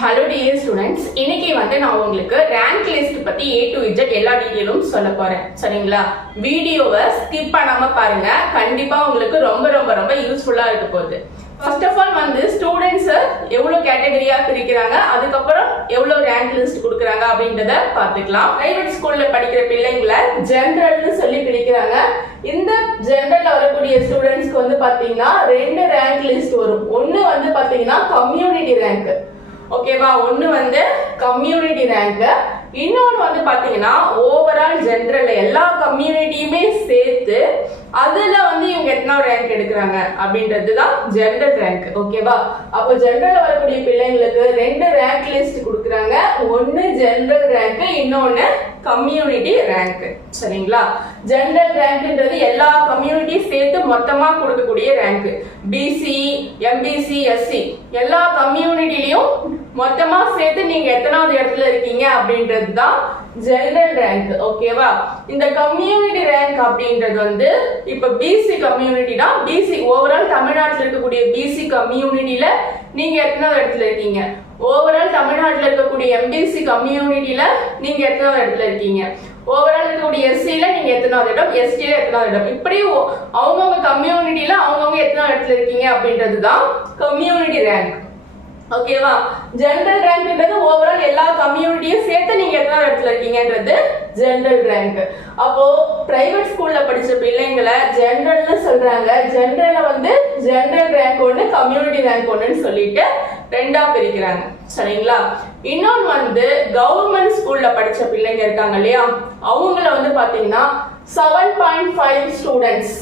Hello dear students, இன்னைக்கு நான் உங்களுக்கு ரேங்க் லிஸ்ட் பத்தி A to Z எல்லா டீடைலும் சொல்ல போறேன். சரிங்களா? வீடியோவை ஸ்கிப் பண்ணாம பாருங்க. கண்டிப்பா உங்களுக்கு ரொம்ப ரொம்ப ரொம்ப யூஸ்ஃபுல்லா இருக்க போகுது. ஃபர்ஸ்ட் ஆஃப் ஆல் ஸ்டூடெண்ட்ஸ் எவ்வளவு கேட்டகரியா பிரிக்கிறாங்க, அதுக்கப்புறம் எவ்வளவு ரேங்க் லிஸ்ட் கொடுக்குறாங்க அப்படின்றத பார்த்துக்கலாம். பிரைவேட் ஸ்கூல்ல படிக்கிற பிள்ளைங்களை ஜெனரல்னு சொல்லி பிரிக்கிறாங்க. இந்த ஜெனரல்ல வரக்கூடிய ஸ்டூடெண்ட்ஸ்க்கு பாத்தீங்கன்னா ரெண்டு ரேங்க் லிஸ்ட் வரும். ஒன்னு பாத்தீங்கன்னா கம்யூனிட்டி ரேங்க், ஓகேவா? ஒன்னு கம்யூனிட்டி ரேங்க், இன்னொன்னு பாத்தீங்கன்னா ஓவரால் ஜெனரல் எல்லா கம்யூனிட்டியுமே சேர்த்து அதுல இவங்க எத்தனை ரேங்க் எடுக்கிறாங்க அப்படின்றதுதான் ஜெனரல் ரேங்க், ஓகேவா? அப்போ ஜெனரல் வரக்கூடிய பிள்ளைங்களுக்கு ரெண்டு ரேங்க் லிஸ்ட் கொடுக்குறாங்க. ஒன்னு ஜெனரல் ரேங்க், இன்னொன்னு கம்யூனிட்டி ரேங்க். சரிங்களா? ஜெனரல் ரேங்க்ன்றது எல்லா கம்யூனிட்டியும் சேர்த்து மொத்தமா கொடுக்கக்கூடிய ரேங்க். பிசி, எம்பிசி, எஸ்சி எல்லா கம்யூனிட்டிலையும் மொத்தமா சேர்த்து நீங்க எத்தனாவது இடத்துல இருக்கீங்க அப்படின்றது தான் ஜெனரல் ரேங்க், ஓகேவா? இந்த கம்யூனிட்டி ரேங்க் அப்படின்றது இப்ப பிசி கம்யூனிட்டினா பிசி ஓவரால் தமிழ்நாட்டில் இருக்கக்கூடிய பிசி கம்யூனிட்டியில நீங்க எத்தனாவது இடத்துல இருக்கீங்க, ஓவரால் தமிழ்நாட்டில் இருக்கக்கூடிய எம்பிசி கம்யூனிட்டியில நீங்க எத்தனாவது இடத்துல இருக்கீங்க, ஓவரால் இருக்கக்கூடிய எஸ்சில நீங்க எத்தனாவது இடம், எஸ்டில எத்தனாவது இடம், இப்படி அவங்கவுங்க கம்யூனிட்டியில அவங்கவுங்க எத்தனாவது இடத்துல இருக்கீங்க அப்படின்றதுதான் கம்யூனிட்டி ரேங்க், ஓகேவா? ஜெனரல் ரேங்க்ன்றது ஓவரால் எல்லா கம்யூனிட்டியும் சேர்த்து நீங்க எத்தனை இடத்துல இருக்கீங்கன்றது ஜெனரல் ரேங்க். அப்போ பிரைவேட் ஸ்கூல்ல படிச்ச பிள்ளைங்களை ஜெனரல்னு சொல்றாங்க. ஜெனரல்ல ஜெனரல் ரேங்க் ஒன்னு, கம்யூனிட்டி ரேங்க் ஒன்னுன்னு சொல்லிட்டு ரெண்டா பிரிக்கிறாங்க. சரிங்களா? இன்னொன்னு கவர்மெண்ட் ஸ்கூல்ல படிச்ச பிள்ளைங்க இருக்காங்க இல்லையா, அவங்கள பாத்தீங்கன்னா 7.5 ஸ்டூடெண்ட்ஸ்,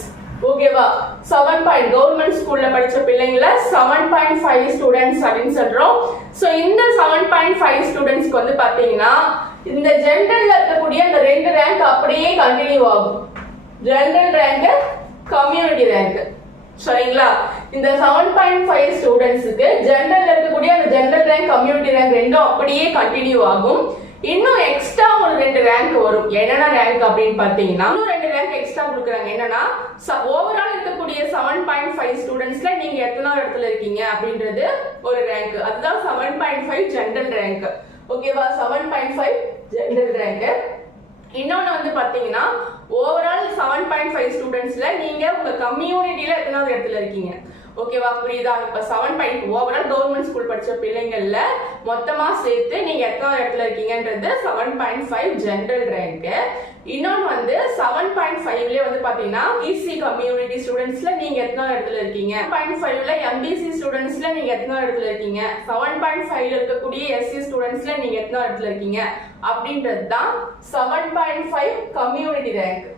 ஓகேவா? 7. கவர்மெண்ட் ஸ்கூல்ல படிச்ச பிள்ளைங்கள 7.5 ஸ்டூடெண்ட்ஸ் அப்படின்னு சொல்றோம். சோ இந்த 7.5 ஸ்டூடெண்ட்ஸ்க்கு பாத்தீங்கன்னா இந்த ஜெனரல்ல இருக்கக்கூடிய அந்த ரெண்டு ரேங்க் அப்படியே கண்டினியூ ஆகும். General rank, community rank. சரிங்களா? இந்த 7.5 ஸ்டூடெண்ட்ஸ்க்கு ஜெனரல்ல இருக்கக்கூடிய அந்த ஜெனரல் ரேங்க், கம்யூனிட்டி ரேங்க் ரெண்டும் அப்படியே கண்டினியூ ஆகும். இன்னும் எக்ஸ்ட்ரா ஒரு ரெண்டு ரேங்க் வரும். என்னென்ன ரேங்க் அப்படின்னு பாத்தீங்கன்னா இன்னும் ரெண்டு ரேங்க் எக்ஸ்ட்ரா கொடுக்குறாங்க. என்னன்னா ஓவரால் இருக்கக்கூடிய 7.5 ஸ்டூடெண்ட்ஸ்ல நீங்க எத்தனாவது இடத்துல இருக்கீங்க அப்படின்றது ஒரு ரேங்க், அதுதான் 7.5 ஜெனரல் ரேங்க், ஓகேவா? 7.5 ஜெனரல் ரேங்க். இன்னொன்னு பாத்தீங்கன்னா ஓவரால் 7.5 ஸ்டூடெண்ட்ஸ்ல நீங்க உங்க கம்யூனிட்டியில எத்தனாவது இடத்துல இருக்கீங்க, ஓகேவா? புரியுதா? இப்ப 7. ஓவரால் கவர்மெண்ட் ஸ்கூல் படிச்ச பிள்ளைங்கள்ல மொத்தமா சேர்த்து நீங்க எத்தனை இடத்துல இருக்கீங்கன்றது 7.5 ஜெனரல் ரேங்க். இன்னொன்னு 7.5ல பாத்தீங்கன்னா பிசி கம்யூனிட்டி ஸ்டூடெண்ட்ஸ்ல நீங்க எத்தனை இடத்துல இருக்கீங்க, 7.5ல எம்பிசி ஸ்டூடெண்ட்ஸ்ல நீங்க எத்தனை இடத்துல இருக்கீங்க, 7.5ல இருக்கக்கூடிய எஸ்சி ஸ்டூடெண்ட்ஸ்ல நீங்க எத்தனை இடத்துல இருக்கீங்க அப்படின்றது தான் 7.5 கம்யூனிட்டி ரேங்க்.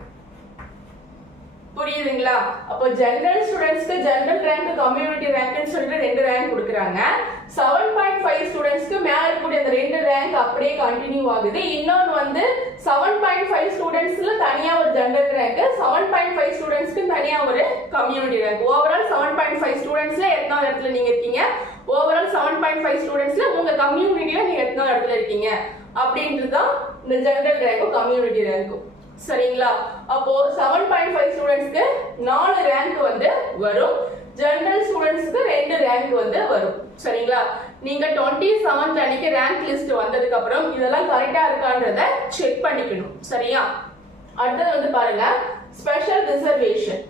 புரியுதுங்களா? அப்போ ஜெனரல் ஸ்டூடெண்ட்ஸ்க்கு ஜெனரல் ரேங்க், கம்யூனிட்டி ரேங்க்னு சொல்லிட்டு ரெண்டு ரேங்க் கொடுக்குறாங்க. 7.5 ஸ்டூடெண்ட்ஸ்க்கு மேல இருக்கக்கூடிய அந்த ரெண்டு ரேங்க் அப்படியே கண்டினியூ ஆகுது. இன்னொன்னு 7.5 ஸ்டூடெண்ட்ஸ்ல தனியா ஒரு ஜெனரல் ரேங்க், 7.5 ஸ்டூடெண்ட்ஸ்க்கு தனியா ஒரு கம்யூனிட்டி ரேங்க். ஓவரால் 7.5 ஸ்டூடெண்ட்ஸ்ல எத்தனாவது இடத்துல நீங்க இருக்கீங்க, ஓவரால் 7.5 ஸ்டூடெண்ட்ஸ்ல உங்க கம்யூனிட்டில நீங்க எத்தனாவது இடத்துல இருக்கீங்க அப்படின்றதுதான் இந்த ஜெனரல் ரேங்க்கும் கம்யூனிட்டி ரேங்க்கும். சரிங்களா? அப்போ 7.5 ஸ்டூடெண்ட்ஸ்க்கு 4 ரேங்க் வரும். ஜெனரல் ஸ்டூடெண்ட்ஸ்க்கு 2 ரேங்க் வரும். சரிங்களா? நீங்க 27th அன்னைக்கு ரேங்க் லிஸ்ட் வந்ததுக்கு அப்புறம் இதெல்லாம் கரெக்டா இருக்கான்றத செக் பண்ணிக்கணும். சரியா? அடுத்தது பாருங்க, ஸ்பெஷல் ரிசர்வேஷன்,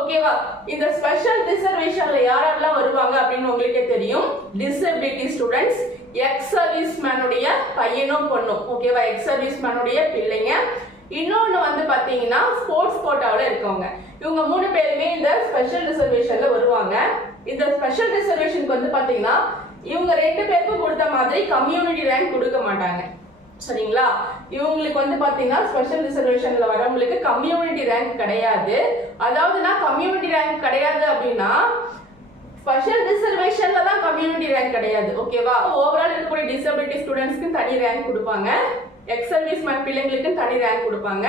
ஓகேவா? இந்த ஸ்பெஷல் ரிசர்வேஷன்ல யாரெல்லாம் வருவாங்க அப்படின்னு உங்களுக்கே தெரியும். டிசபிலிட்டி ஸ்டூடெண்ட்ஸ், எக்ஸ் சர்வீஸ் மேனுடைய பையனும் பொண்ணும், ஓகேவா? எக்ஸ் சர்வீஸ் மேனுடைய பிள்ளைங்க. இன்னொன்னு பாத்தீங்கன்னா ஸ்போர்ட்ஸ் கோட்டாவில இருக்கவங்க. இவங்க 3 பேருமே இந்த ஸ்பெஷல் ரிசர்வேஷன்ல வருவாங்க. இந்த ஸ்பெஷல் ரிசர்வேஷனுக்கு பாத்தீங்கன்னா இவங்க 2 பேருக்கும் கொடுத்த மாதிரி கம்யூனிட்டி ரேங்க் கொடுக்க மாட்டாங்க. சரிங்களா? இவங்களுக்கு பாத்தீங்கன்னா ஸ்பெஷல் ரிசர்வேஷன்ல வரவங்களுக்கு கம்யூனிட்டி ரேங்க் கிடையாது. அதாவது கம்யூனிட்டி ரேங்க் கிடையாது அப்படின்னா ஸ்பெஷல் ரிசர்வேஷன்ல தான் கம்யூனிட்டி ரேங்க் கிடையாது, ஓகேவா? ஓவரால் இருக்கக்கூடிய டிசபிலிட்டி ஸ்டூடெண்ட்ஸ்க்கு தனி ரேங்க் கொடுப்பாங்க, எக்ஸ் சர்வீஸ் மேன் பிள்ளைங்களுக்கு தனி ரேங்க் கொடுப்பாங்க,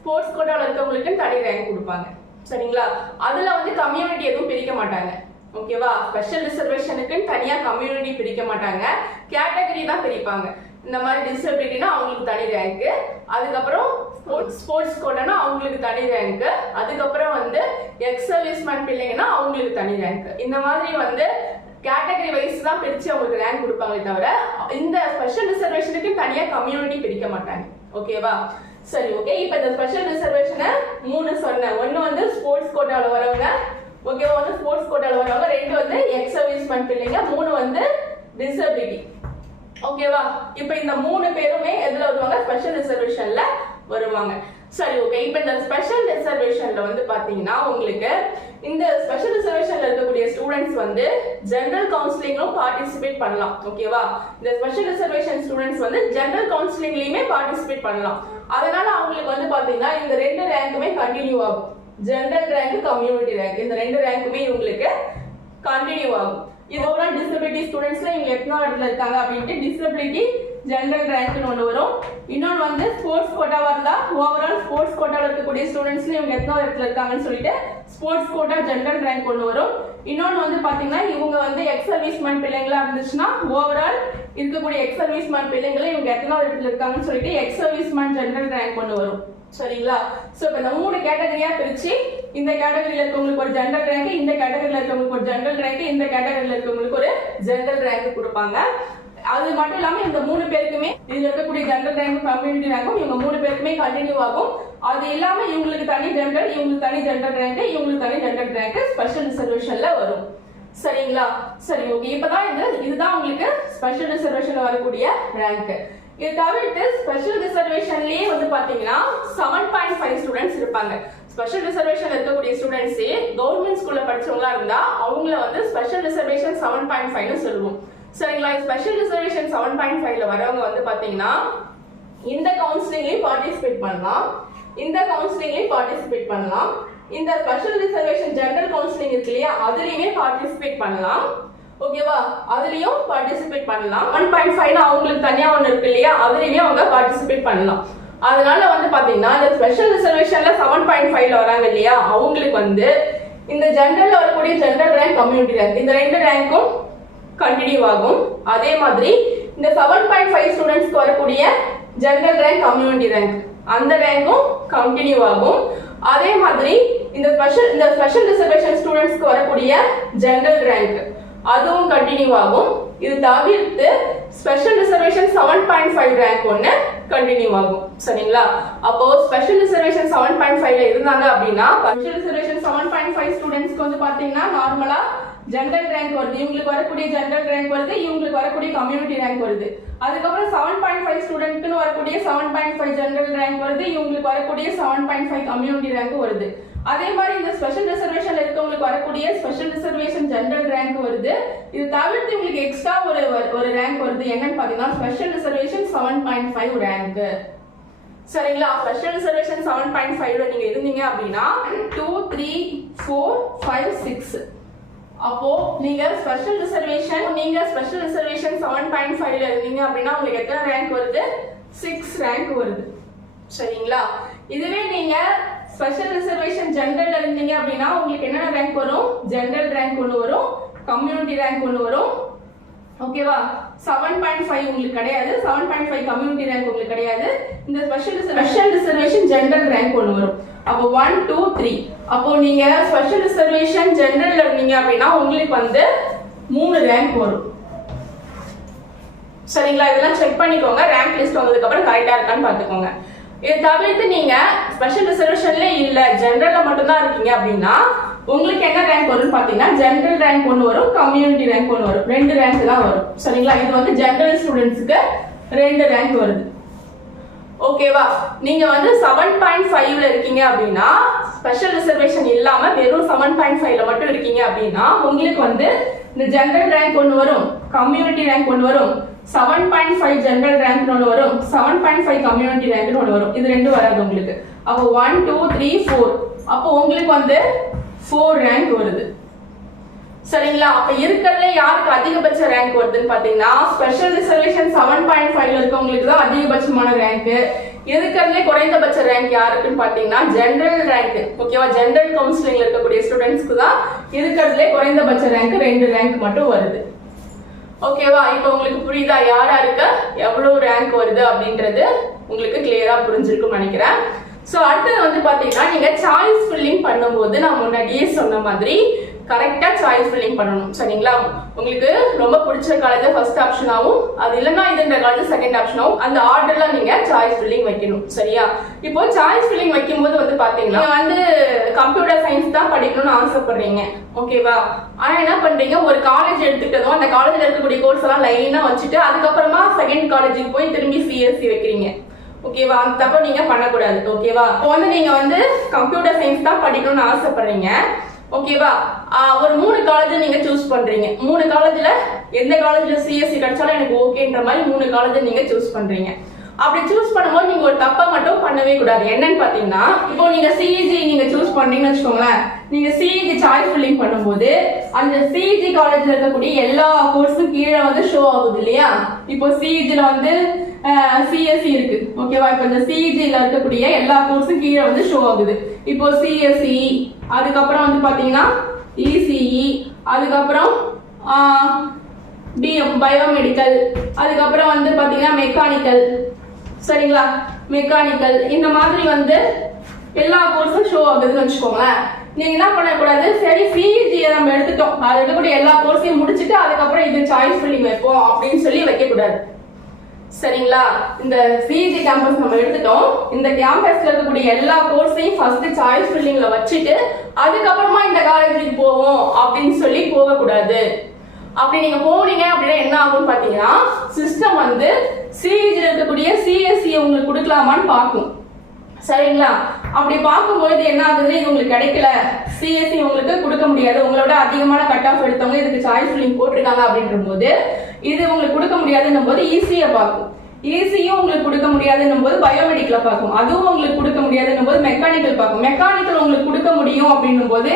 ஸ்போர்ட்ஸ் கோட்டால இருக்கவங்களுக்கு தனி ரேங்க் கொடுப்பாங்க. சரிங்களா? அதுல கம்யூனிட்டி எதுவும் பிரிக்க மாட்டாங்க, ஓகேவா? ஸ்பெஷல் ரிசர்வேஷனுக்கு தனியா கம்யூனிட்டி பிரிக்க மாட்டாங்க, கேட்டகரி தான் பிரிப்பாங்க. இந்த மாதிரி டிசபிலிட்டினா அவங்களுக்கு தனி ரேங்க், அதுக்கப்புறம் ஸ்போர்ட்ஸ் கோட்டானா அவங்களுக்கு தனி ரேங்க், அதுக்கப்புறம் எக்ஸ் சர்வீஸ் மேன் பிள்ளைங்கன்னா அவங்களுக்கு தனி ரேங்க். இந்த மாதிரி கேட்டகரி வைஸ் தான் பிரிச்சு அவங்களுக்கு ரேங்க் கொடுப்பாங்களே தவிர இந்த ஸ்பெஷல் ரிசர்வேஷனுக்கு தனியா கம்யூனிட்டி பிரிக்க மாட்டாங்க. ஓகேவா? சரி, ஓகே. இப்போ இந்த ஸ்பெஷல் ரிசர்வேஷனை 3 சொன்னேன். ஒன்னு வந்து ஸ்போர்ட்ஸ் கோட்டால வரவங்க, ஓகேவா, வந்து ஸ்போர்ட்ஸ் கோட்டால வரவங்க, 2 வந்து எக்ஸ் சர்வீஸ்மேன் பிள்ளைங்க, 3 வந்து டிசபிலிட்டி. ஓகேவா? இப்போ இந்த 3 பேருமே எதுல வருவாங்க? ஸ்பெஷல் ரிசர்வேஷன்ல வருவாங்க. சரி, ஓகே. இப்போ இந்த ஸ்பெஷல் ரிசர்வேஷன்ல வந்து பாத்தீங்கன்னா உங்களுக்கு இந்த ஸ்பெஷல் ரிசர்வேஷன்ல இருக்கக்கூடிய ஸ்டூடெண்ட்ஸ் வந்து ஜெனரல் கவுன்சிலிங்லும் பார்ட்டிசிபேட் பண்ணலாம். ஓகேவா? இந்த ஸ்பெஷல் ரிசர்வேஷன் ஸ்டூடெண்ட்ஸ் வந்து ஜெனரல் கவுன்சிலிங்லயுமே பார்ட்டிசிபேட் பண்ணலாம். அதனால அவங்களுக்கு வந்து பாத்தீங்கன்னா இந்த 2 ரேங்க்குமே கண்டினியூ ஆகும். ஜெனரல் ரேங்க், கம்யூனிட்டி ரேங்க், இந்த 2 ரேங்க்குமே இவங்களுக்கு கண்டினியூ ஆகும். இது ஓவரால் டிசபிலிட்டி ஸ்டூடெண்ட்ஸ்ல இவங்க எத்தனாவது இடத்துல இருக்காங்க அப்படின்ட்டு டிசபிலிட்டி ஜெனரல் ரேங்க்னு ஒன்று வரும். இன்னொன்று வந்து ஸ்போர்ட்ஸ் கோட்டாவா இருந்தா ஓவரால் ஸ்போர்ட்ஸ் கோட்டால இருக்கக்கூடிய ஸ்டூடெண்ட்ஸ்ல இவங்க எத்தனாவது இடத்துல இருக்காங்கன்னு சொல்லிட்டு ஸ்போர்ட்ஸ் கோட்டா ஜெனரல் ரேங்க் ஒன்று வரும். இன்னொன்று வந்து பாத்தீங்கன்னா இவங்க வந்து எக்ஸ் சர்வீஸ்மேன் பிள்ளைங்களா இருந்துச்சுன்னா ஓவரால் இருக்கக்கூடிய எக்ஸ் சர்வீஸ்மேன் பிள்ளைங்களை இவங்க எத்தனாவது இடத்துல இருக்காங்கன்னு சொல்லிட்டு எக்ஸ் சர்வீஸ்மேன் ஜெனரல் ரேங்க் ஒன்று வரும். சரிங்களா? சோ இப்போ இந்த 3 கேட்டகரியா பிரிச்சு இந்த கேட்டகரியில இருக்கவங்களுக்கு ஒரு ஜெனரல் ரேங்க், இந்த கேட்டகரியில இருக்கவங்களுக்கு ஒரு ஜெனரல் ரேங்க், இந்த கேட்டகரியில இருக்கவங்களுக்கு ஒரு ஜெனரல் ரேங்க் கொடுப்பாங்க. அது மட்டும் இல்லாம இந்த 3 பேருக்குமே இதுல இருக்கக்கூடிய ஜெனரல் ரேங்க், கம்யூனிட்டி ரேங்கும் இவங்க 3 பேருக்குமே கண்டினியூ ஆகும். அது இல்லாம இவங்களுக்கு தனி ஜெனரல், இவங்களுக்கு தனி ஜெனரல் ரேங்க், இவங்களுக்கு தனி ஜெனரல் ரேங்க் ஸ்பெஷல் ரிசர்வேஷன்ல வரும். சரிங்களா? சரி, ஓகே. இப்பதான் இதுதான் உங்களுக்கு ஸ்பெஷல் ரிசர்வேஷன்ல வரக்கூடிய ரேங்க். இது தவிர்த்து ஸ்பெஷல் ரிசர்வேஷன்லயே வந்து பாத்தீங்கன்னா 7.5 ஸ்டூடெண்ட்ஸ் இருப்பாங்க. ஸ்பெஷல் ரிசர்வேஷன்ல இருக்கக்கூடிய ஸ்டூடெண்ட்ஸே கவர்மெண்ட் ஸ்கூல்ல படிச்சவங்களா இருந்தா அவங்கள வந்து ஸ்பெஷல் ரிசர்வேஷன் 7.5னு சொல்லுவோம். சரிங்களா? ஸ்பெஷல் ரிசர்வேஷன் 7.5ல வரவங்க வந்து பாத்தீங்கன்னா இந்த கவுன்சிலிங்லயும் பார்ட்டிசிபேட் பண்ணலாம், இந்த கவுன்சிலிங்லயும் பார்ட்டிசிபேட் பண்ணலாம், இந்த ஸ்பெஷல் ரிசர்வேஷன் ஜெனரல் கவுன்சிலிங் இருக்கு இல்லையா அதுலயுமே பார்ட்டிசிபேட் பண்ணலாம். ஓகேவா? அதுலயும் பார்ட்டிசிபேட் பண்ணலாம். 1.5 அவங்களுக்கு தனியா ஒண்ணு இருக்கு இல்லையா அதுலயுமே அவங்க பார்ட்டிசிபேட் பண்ணலாம். அதனால வந்து பாத்தீங்கன்னா இந்த ஸ்பெஷல் ரிசர்வேஷன்ல 7.5ல வராங்க இல்லையா அவங்களுக்கு வந்து இந்த ஜெனரல்ல வரக்கூடிய ஜெனரல் ரேங்க், கம்யூனிட்டி ரேங்க் இந்த 2 ரேங்க்கும் கண்டினியூ ஆகும். அதே மாதிரி இந்த 7.5 ஸ்டூடெண்ட்ஸ்க்கு வரக்கூடிய ஜெனரல் ரேங்க், கம்யூனிட்டி ரேங்க் அந்த ரேங்க்கும் கண்டினியூ ஆகும். அதே மாதிரி இந்த ஸ்பெஷல் ரிசர்வேஷன் ஸ்டூடெண்ட்ஸ்க்கு வரக்கூடிய ஜெனரல் ரேங்க் அதுவும் கண்டினியூ ஆகும். இது தவிர்த்து ஸ்பெஷல் ரிசர்வேஷன் 7.5 ரேங்க் ஒன்னு கண்டினியூ ஆகும். சரிங்களா? அப்போ ஸ்பெஷல் ரிசர்வேஷன் 7.5ல இருந்தாங்க அப்படின்னா ஸ்பெஷல் ரிசர்வேஷன் 7.5 ஸ்டூடெண்ட்ஸ்க்கு வந்து பாத்தீங்கன்னா நார்மலா ஜெனரல் ரேங்க் வருது, இவங்களுக்கு வரக்கூடிய ஜெனரல் ரேங்க் வருது, இவங்களுக்கு வரக்கூடிய கம்யூனிட்டி ரேங்க் வருது. அதுக்கப்புறம் 7.5 ஸ்டூடெண்ட்க்கு வரக்கூடிய 7.5 ஜெனரல் ரேங்க் வருது, இவங்களுக்கு வரக்கூடிய 7.5 கம்யூனிட்டி ரேங்க் வருது. அதே மாதிரி இந்த ஸ்பெஷல் ரிசர்வேஷன்ல இருக்கவங்களுக்கு வரக்கூடிய ஸ்பெஷல் ரிசர்வேஷன் ஜெனரல் ரேங்க் வருது. இது தவிர்த்து உங்களுக்கு எக்ஸ்ட்ரா ஒரு ரேங்க் வருது. என்னன்னு பாத்தீங்கன்னா ஸ்பெஷல் ரிசர்வேஷன் 7.5 ரேங்க். சரிங்களா? ஸ்பெஷல் ரிசர்வேஷன் 7.5ல நீங்க இருந்தீங்க அப்படின்னா 2 3 4 5 6 அப்போ நீங்க ஸ்பெஷல் ரிசர்வேஷன் 7.5ல இருந்தீங்க அப்படின்னா உங்களுக்கு எத்தனை ரேங்க் வருது? 6 ரேங்க் வருது. சரிங்களா? இதுவே நீங்க ஸ்பெஷல் ரிசர்வேஷன் ஜெனரல்ல இருந்தீங்க அப்படின்னா உங்களுக்கு என்ன ரேங்க் வரும்? ஜெனரல் ரேங்க் ஒன்று வரும், கம்யூனிட்டி ரேங்க் ஒன்று வரும். ஓகேவா? 7.5 உங்களுக்கு கிடையாது, 7.5 கம்யூனிட்டி ரேங்க் உங்களுக்கு கிடையாது. இந்த ஸ்பெஷல் ரிசர்வேஷன் ஜெனரல் ரேங்க் ஒன்று வரும். அப்போ 1 2 3 அப்போ நீங்க ஸ்பெஷல் ரிசர்வேஷன் ஜெனரல்ல இருந்தீங்க அப்படின்னா உங்களுக்கு வந்து 3 ரேங்க் வரும். சரிங்களா? இதெல்லாம் செக் பண்ணிக்கோங்க. ரேங்க் லிஸ்ட் வந்ததுக்கு அப்புறம் கரெக்டா இருக்கான்னு பாத்துக்கோங்க. இதை தவிர்த்து நீங்க ஸ்பெஷல் ரிசர்வேஷன்ல இல்ல ஜெனரல்ல மட்டும் தான் இருக்கீங்க அப்படின்னா உங்களுக்கு என்ன ரேங்க் வரும்னு பாத்தீங்கன்னா ஜெனரல் ரேங்க் ஒன்று வரும், கம்யூனிட்டி ரேங்க் ஒன்று வரும். 2 ரேங்க் தான் வரும். சரிங்களா? இது வந்து ஜெனரல் ஸ்டூடெண்ட்ஸ்க்கு 2 ரேங்க் வருது. ஓகேவா? நீங்க வந்து 7.5ல இருக்கீங்க அப்படின்னா ஸ்பெஷல் ரிசர்வேஷன் இல்லாம வெறும் 7.5ல மட்டும் இருக்கீங்க அப்படின்னா உங்களுக்கு வந்து இந்த ஜெனரல் ரேங்க் ஒன்று வரும், கம்யூனிட்டி ரேங்க் ஒன்று வரும், 7.5 ஜெனரல் ரேங்க் ஒன்று வரும், 7.5 கம்யூனிட்டி ரேங்க் ஒன்று வரும். இது 2 வராது உங்களுக்கு. அப்போ 1 2 3 4 அப்போ உங்களுக்கு வந்து 4 ரேங்க் வருது. சரிங்களா? அப்ப இருக்கிறதுல யாருக்கு அதிகபட்ச ரேங்க் வருதுன்னு பாத்தீங்கன்னா ஸ்பெஷல் ரிசர்வேஷன் 7.5ல இருக்கவங்களுக்கு தான் அதிகபட்சமான ரேங்க். இருக்கிறதுல குறைந்தபட்ச ரேங்க் யாருக்குன்னு பாத்தீங்கன்னா ஜெனரல் ரேங்க். ஓகேவா? ஜெனரல் கவுன்சிலிங்ல இருக்கக்கூடிய ஸ்டூடெண்ட்ஸ்க்கு தான் இருக்கிறதுல குறைந்தபட்ச ரேங்க் 2 ரேங்க் மட்டும் வருது. ஓகேவா? இப்போ உங்களுக்கு புரியுதா யாருக்கு எவ்வளவு ரேங்க் வருது அப்படின்றது உங்களுக்கு கிளியரா புரிஞ்சிருக்கும்னு நினைக்கிறேன். சோ அடுத்தது வந்து பாத்தீங்கன்னா நீங்க சாய்ஸ் ஃபில்லிங் பண்ணும்போது நான் முன்னாடியே சொன்ன மாதிரி கரெக்டா சாய்ஸ் ஃபில்லிங் பண்ணணும். சரிங்களா? உங்களுக்கு ரொம்ப பிடிச்ச காலேஜ் ஃபர்ஸ்ட் ஆப்ஷனாவும், அது இல்லைன்னா இதுன்ற காலேஜ் செகண்ட் ஆப்ஷனாவும் அந்த ஆர்டர்ல நீங்க சாய்ஸ் ஃபில்லிங் வைக்கணும். சரியா? இப்போ சாய்ஸ் ஃபில்லிங் வைக்கும்போது வந்து பாத்தீங்கன்னா வந்து கம்ப்யூட்டர் சயின்ஸ் தான் படிக்கணும்னு ஆசைப்படுறீங்க. ஓகேவா? ஆனா என்ன பண்றீங்க, ஒரு காலேஜ் எடுத்துக்கிட்டதும் அந்த காலேஜ்ல இருக்கக்கூடிய கோர்ஸ் எல்லாம் லைனா வச்சுட்டு அதுக்கப்புறமா செகண்ட் காலேஜுக்கு போய் திரும்பி சிஎஸ்சி வைக்கிறீங்க. ஓகேவா? அந்த தப்ப நீங்க பண்ணக்கூடாது. ஓகேவா? இப்போ வந்து நீங்க வந்து கம்ப்யூட்டர் சயின்ஸ் தான் படிக்கணும்னு ஆசைப்படுறீங்க. ஓகேவா? ஒரு 3 காலேஜ் நீங்க சூஸ் பண்றீங்க. 3 காலேஜ்ல எந்த காலேஜ்ல சிஎஸ்சி கிடைச்சாலும் எனக்கு ஓகேன்ற மாதிரி 3 காலேஜ் நீங்க சூஸ் பண்றீங்க. அப்படி சூஸ் பண்ணும்போது நீங்க ஒரு தப்பை மட்டும் பண்ணவே கூடாது. என்னன்னு பாத்தீங்கன்னா, இப்போ நீங்க சிஇஜி நீங்க சூஸ் பண்றீங்கன்னு வச்சுக்கோங்களேன். நீங்க சிஇஜி சாய்ஸ் ஃபில்லிங் பண்ணும்போது அந்த சிஇஜி காலேஜ்ல இருக்கக்கூடிய எல்லா கோர்ஸும் கீழே வந்து ஷோ ஆகுது இல்லையா? இப்போ சிஇஜில வந்து சிஎஸ்சி இருக்கு. ஓகேவா? இப்போ இந்த சிஇஜில இருக்கக்கூடிய எல்லா கோர்ஸும் கீழே வந்து ஷோ ஆகுது. இப்போ சிஎஸ்சி, அதுக்கப்புறம் வந்து பாத்தீங்கன்னா இசிஇ, அதுக்கப்புறம் பயோமெடிக்கல், அதுக்கப்புறம் வந்து பாத்தீங்கன்னா மெக்கானிக்கல். சரிங்களா? மெக்கானிக்கல் இந்த மாதிரி வந்து எல்லா கோர்ஸும் ஷோ ஆகுதுன்னு வச்சுக்கோங்களேன். நீங்க என்ன பண்ணக்கூடாது, சரி சிஇஜியை நம்ம எடுத்துட்டோம், அது இருக்கக்கூடிய எல்லா கோர்ஸையும் முடிச்சுட்டு அதுக்கப்புறம் இது சாய்ஸ் ஃபில்லிங் வைப்போம் அப்படின்னு சொல்லி வைக்க கூடாது. சரிங்களா? இந்த சிஇஜி கேம்பஸ் நம்ம எடுத்துட்டோம், இந்த கேம்பஸ்ல இருக்கக்கூடிய எல்லா கோர்ஸையும் ஃபர்ஸ்ட் சாய்ஸ் ஃபில்லிங்ல வச்சுட்டு அதுக்கப்புறமா இந்த காலேஜுக்கு போவோம் அப்படின்னு சொல்லி போகக்கூடாது. அப்படி நீங்க போனீங்க அப்படின்னா என்ன ஆகும்னு பாத்தீங்கன்னா, சிஸ்டம் வந்து சிஇஜி இருக்கக்கூடிய சிஎஸ்சி உங்களுக்கு கொடுக்கலாமான்னு பார்க்கும். சரிங்களா? அப்படி பார்க்கும்போது என்ன ஆகுது, இது உங்களுக்கு கிடைக்கல, சிஎஸ்சி உங்களுக்கு கொடுக்க முடியாது, உங்களோட அதிகமான கட் ஆஃப் எடுத்தவங்க இதுக்கு சாய்ஸ் ஃபில்லிங் போட்டிருக்காங்க அப்படின்ற போது இது உங்களுக்கு கொடுக்க முடியாதுன்னும் போது ஈஸியா பார்க்கும். ஈஸியும் உங்களுக்கு கொடுக்க முடியாதுன்னும் போது பயோமெடிக்கல பார்க்கும். அதுவும் உங்களுக்கு கொடுக்க முடியாதுன்னும் போது மெக்கானிக்கல் பார்க்கும். மெக்கானிக்கல் உங்களுக்கு கொடுக்க முடியும் அப்படின்னும் போது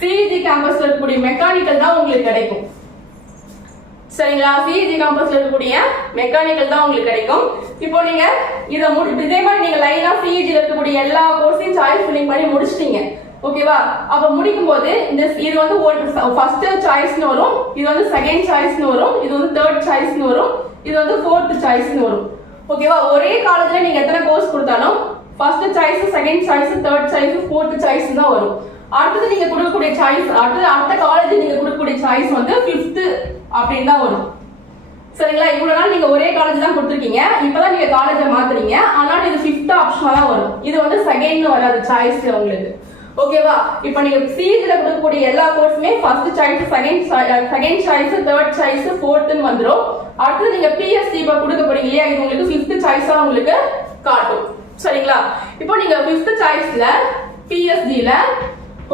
சிஇஜி கேம்பஸ்ல இருக்கக்கூடிய மெக்கானிக்கல் தான் உங்களுக்கு கிடைக்கும். சரிங்களா? சிஇஜி கேம்பஸ்ல இருக்கக்கூடிய மெக்கானிக்கல் தான் உங்களுக்கு கிடைக்கும். இப்போ நீங்க இதே மாதிரி நீங்க லைனா சிஇஜில இருக்கக்கூடிய எல்லா கோர்ஸையும் சாய்ஸ் ஃபில்லிங் பண்ணி முடிச்சிட்டீங்க. ஓகேவா? அப்ப முடிக்கும் போது இது வந்து ஃபர்ஸ்ட் சாய்ஸ்னு வரும், இது வந்து செகண்ட் சாய்ஸ்னு வரும், இது வந்து தேர்ட் சாய்ஸ்னு வரும், இது வந்து ஃபோர்த் சாய்ஸ்னு வரும். ஓகேவா? ஒரே காலேஜ்ல நீங்க எத்தனை கோர்ஸ் கொடுத்தாலும் first choice, second choice, third choice, fourth choice தான் வரும். அடுத்தது நீங்க கொடுக்கக்கூடிய சாய்ஸ், அடுத்த காலேஜ் நீங்க கொடுக்கக்கூடிய சாய்ஸ் வந்து 5th அப்படின்னு தான் வரும். சரிங்களா? இவ்வளவு நாள் நீங்க ஒரே காலேஜ் தான் கொடுத்துருக்கீங்க, இப்பதான் நீங்க காலேஜை மாத்துறீங்க, அதனால இது 5th ஆப்ஷனா தான் வரும். இது வந்து செகண்ட் வராது சாய்ஸ் உங்களுக்கு. ஓகேவா? இப்போ நீங்க சிஇஜில கொடுக்கக்கூடிய எல்லா கோர்ஸுமே first choice, second choice, third choice, ஃபோர்த்னு வந்துரும். அடுத்து நீங்க பிஎஸ்சி இப்ப கொடுக்க போறீங்க இல்லையா, இது உங்களுக்கு 5th சாய்ஸா உங்களுக்கு காட்டும். சரிங்களா? இப்போ நீங்க 5th சாய்ஸ்ல பிஎஸ்சில,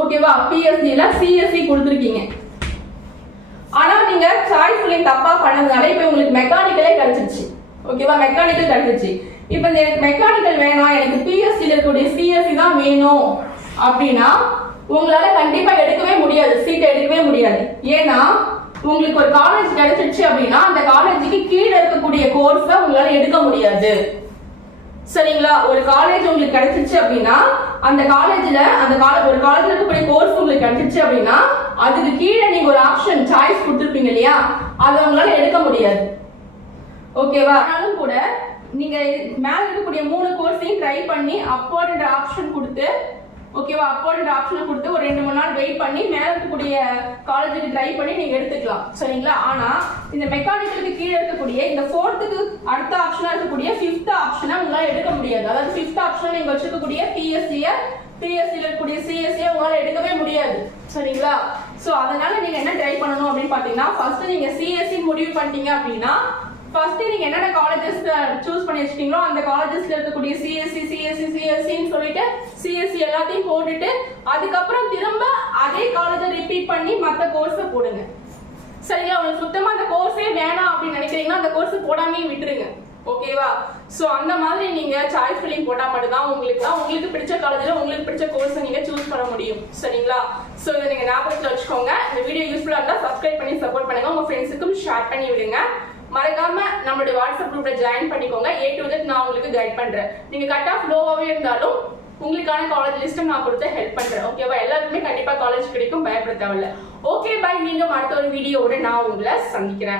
ஓகேவா, பிஎஸ்சில சிஎஸ்சி கொடுத்துருக்கீங்க. ஆனா நீங்க சாய்ஸ் ஃபில்லிங் தப்பா பண்ணதுனால இப்ப உங்களுக்கு மெக்கானிக்கலே கிடைச்சிருச்சு. ஓகேவா? மெக்கானிக்கல் கிடைச்சிருச்சு. இப்ப இந்த மெக்கானிக்கல் வேணாம், எனக்கு பிஎஸ்சில இருக்கக்கூடிய சிஎஸ்சி தான் வேணும் அப்படின்னா உங்களால கண்டிப்பா எடுக்கவே முடியாது, சீட் எடுக்கவே முடியாது. ஏன்னா உங்களுக்கு ஒரு காலேஜ் கிடைச்சிருச்சு அப்படின்னா அந்த காலேஜுக்கு கீழே இருக்கக்கூடிய கோர்ஸை உங்களால எடுக்க முடியாது. சரிங்களா? ஒரு காலேஜ் உங்களுக்கு கிடைச்சிருச்சு அப்படின்னா அந்த காலேஜ்ல ஒரு காலேஜ்ல இருக்கக்கூடிய கோர்ஸ் உங்களுக்கு கிடைச்சிருச்சு அப்படின்னா அதுக்கு கீழே நீங்க ஒரு ஆப்ஷன் சாய்ஸ் கொடுத்துருப்பீங்க இல்லையா, அதை உங்களால எடுக்க முடியாது. ஓகேவா? ஆனாலும் கூட நீங்க மேல இருக்கக்கூடிய 3 கோர்ஸையும் ட்ரை பண்ணி அப்போர்ட்ன்ற ஆப்ஷன் கொடுத்து, ஓகேவா, அப்போர்ட்ன்ற ஆப்ஷனை கொடுத்து ஒரு 2-3 நாள் வெயிட் பண்ணி மேல இருக்கக்கூடிய காலேஜுக்கு ட்ரை பண்ணி நீங்க எடுத்துக்கலாம். சரிங்களா? ஆனா இந்த மெக்கானிக்கலுக்கு கீழே இருக்கக்கூடிய இந்த 4th அடுத்த ஆப்ஷனா இருக்கக்கூடிய 5th ஆப்ஷனை உங்களால எடுக்க முடியாது. அதாவது 5th ஆப்ஷன் நீங்க வச்சிருக்கக்கூடிய பிஎஸ்சில இருக்கக்கூடிய சிஎஸ்சி உங்களால எடுக்கவே முடியாது. சரிங்களா? சோ அதனால நீங்க என்ன ட்ரை பண்ணணும் அப்படின்னு பாத்தீங்கன்னா, ஃபர்ஸ்ட் நீங்க சிஎஸ்சி முடிவு பண்ணிட்டீங்க அப்படின்னா ஃபர்ஸ்ட் நீங்க என்னென்ன காலேஜஸ் சூஸ் பண்ணி வச்சிட்டீங்களோ அந்த காலேஜஸ்ல இருக்கக்கூடிய சிஎஸ்சின்னு சொல்லிட்டு சிஎஸ்சி எல்லாத்தையும் போட்டுட்டு அதுக்கப்புறம் திரும்ப அதே காலேஜை ரிப்பீட் பண்ணி மற்ற கோர்ஸை போடுங்க. சரிங்களா? உங்களுக்கு சுத்தமா அந்த கோர்ஸே வேணாம் அப்படின்னு நினைக்கிறீங்கன்னா அந்த கோர்ஸ் போடாமே விட்டுருங்க. ஓகேவா? சோ அந்த மாதிரி நீங்க சாய்ஸ் ஃபில்லிங் போட்டா மட்டும் தான் உங்களுக்கு பிடிச்ச காலேஜ்ல உங்களுக்கு பிடிச்ச கோர்ஸ் நீங்க சூஸ் பண்ண முடியும். சரிங்களா? சோ இதை நீங்க ஞாபகத்துல வச்சுக்கோங்க. இந்த வீடியோ யூஸ்ஃபுல்லா இருந்தா சப்ஸ்கிரைப் பண்ணி சப்போர்ட் பண்ணுங்க, உங்க ஃப்ரெண்ட்ஸுக்கும் ஷேர் பண்ணி விடுங்க. மறக்காம நம்மளுடைய வாட்ஸ்அப் குரூப்ல ஜாயின் பண்ணிக்கோங்க. A to Z நான் உங்களுக்கு கைட் பண்றேன். நீங்க கட் ஆஃப் லோவாவே இருந்தாலும் உங்களுக்கான காலேஜ் லிஸ்ட் நான் கொடுத்து ஹெல்ப் பண்றேன். ஓகேவா? எல்லாருக்குமே கண்டிப்பா காலேஜ் கிடைக்கும், பயப்பட தேவையில்ல. Okay, bye. மீண்டும் அடுத்த ஒரு வீடியோவோட நான் உங்களை சந்திக்கிறேன்.